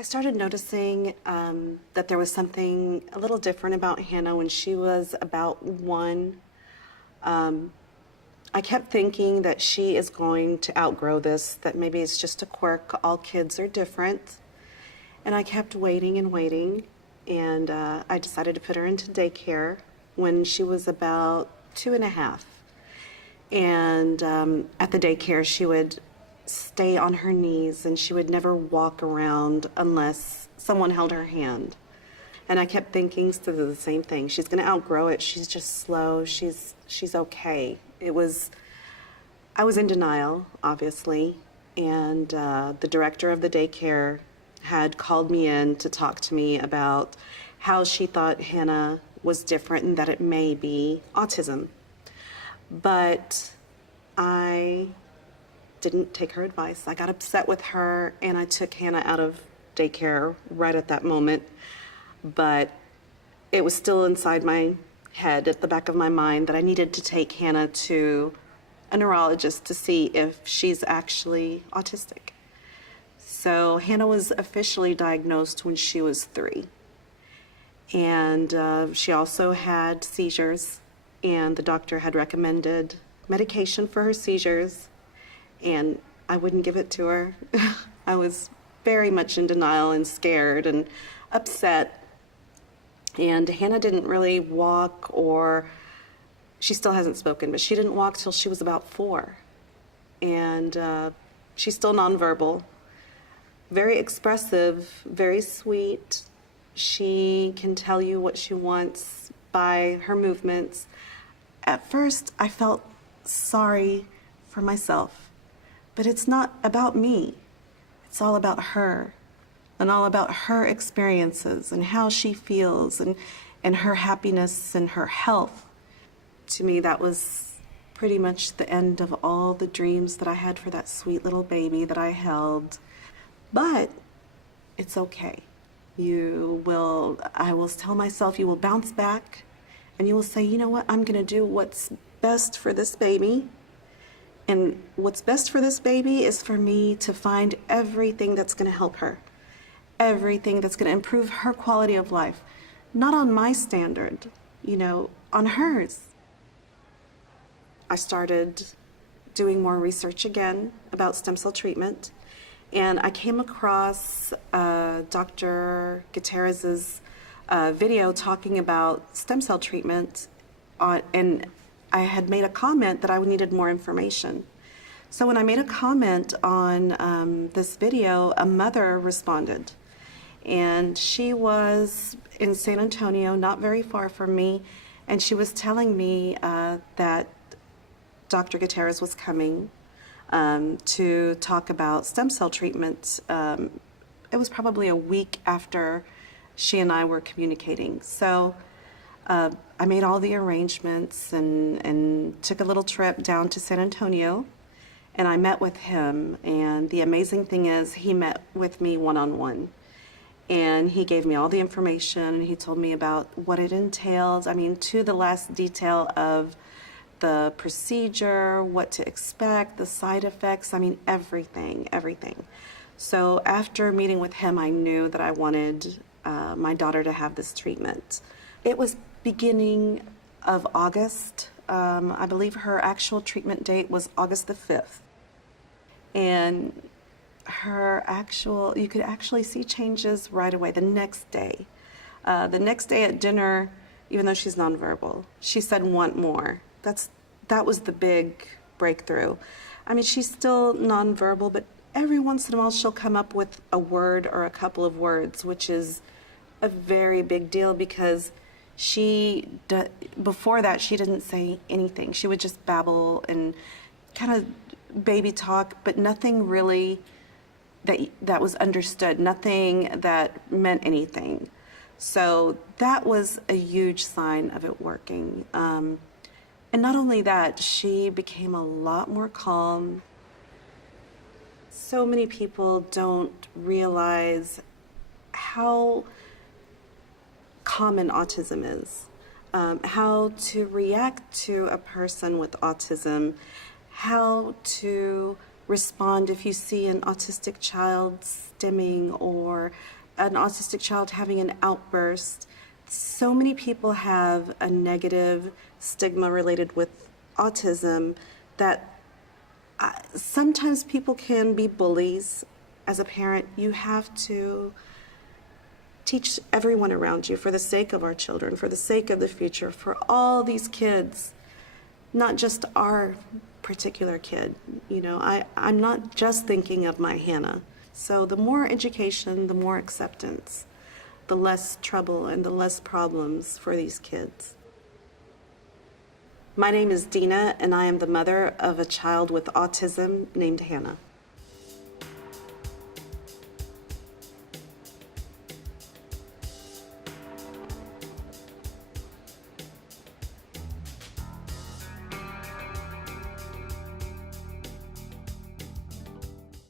I started noticing that there was something a little different about Hannah when she was about 1. I kept thinking that she is going to outgrow this, that maybe it's just a quirk. All kids are different. And I kept waiting and waiting, and I decided to put her into daycare when she was about 2.5. And at the daycare, she would stay on her knees and she would never walk around unless someone held her hand. And I kept thinking still the same thing. She's going to outgrow it. She's just slow. She's okay. I was in denial, obviously, and the director of the daycare had called me in to talk to me about how she thought Hannah was different and that it may be autism. But I didn't take her advice. I got upset with her and I took Hannah out of daycare right at that moment. But it was still inside my head, at the back of my mind, that I needed to take Hannah to a neurologist to see if she's actually autistic. So Hannah was officially diagnosed when she was 3. And she also had seizures, and the doctor had recommended medication for her seizures, and I wouldn't give it to her. I was very much in denial and scared and upset. And Hannah didn't really walk, or she still hasn't spoken, but she didn't walk till she was about 4. And she's still nonverbal, very expressive, very sweet. She can tell you what she wants by her movements. At first, I felt sorry for myself, but it's not about me. It's all about her, and all about her experiences and how she feels and her happiness and her health. To me, that was pretty much the end of all the dreams that I had for that sweet little baby that I held. But it's okay. I will tell myself, you will bounce back and you will say, you know what, I'm gonna do what's best for this baby. And what's best for this baby is for me to find everything that's gonna help her. Everything that's gonna improve her quality of life. Not on my standard, on hers. I started doing more research again about stem cell treatment, and I came across Dr. Gutierrez's video talking about stem cell treatment, and I had made a comment that I needed more information. So when I made a comment on this video, a mother responded, and she was in San Antonio, not very far from me, and she was telling me that Dr. Gutierrez was coming to talk about stem cell treatment. It was probably a week after she and I were communicating. So I made all the arrangements and took a little trip down to San Antonio, and I met with him. And the amazing thing is, he met with me one-on-one. And he gave me all the information, and he told me about what it entails. I mean, to the last detail of the procedure, what to expect, the side effects, I mean, everything. So after meeting with him, I knew that I wanted my daughter to have this treatment. It was beginning of August. I believe her actual treatment date was August the 5th. And you could actually see changes right away the next day. The next day at dinner, even though she's nonverbal, she said, "Want more." That was the big breakthrough. I mean, she's still nonverbal, but every once in a while she'll come up with a word or a couple of words, which is a very big deal, because before that she didn't say anything. She would just babble and kind of baby talk, but nothing really that was understood, nothing that meant anything. So that was a huge sign of it working. And not only that, she became a lot more calm. So many people don't realize how common autism is, how to react to a person with autism, how to respond if you see an autistic child stimming or an autistic child having an outburst. So many people have a negative stigma related with autism that sometimes people can be bullies. As a parent, you have to teach everyone around you for the sake of our children, for the sake of the future, for all these kids, not just our particular kid. You know, I'm not just thinking of my Hannah. So the more education, the more acceptance, the less trouble and the less problems for these kids. My name is Dina, and I am the mother of a child with autism named Hannah.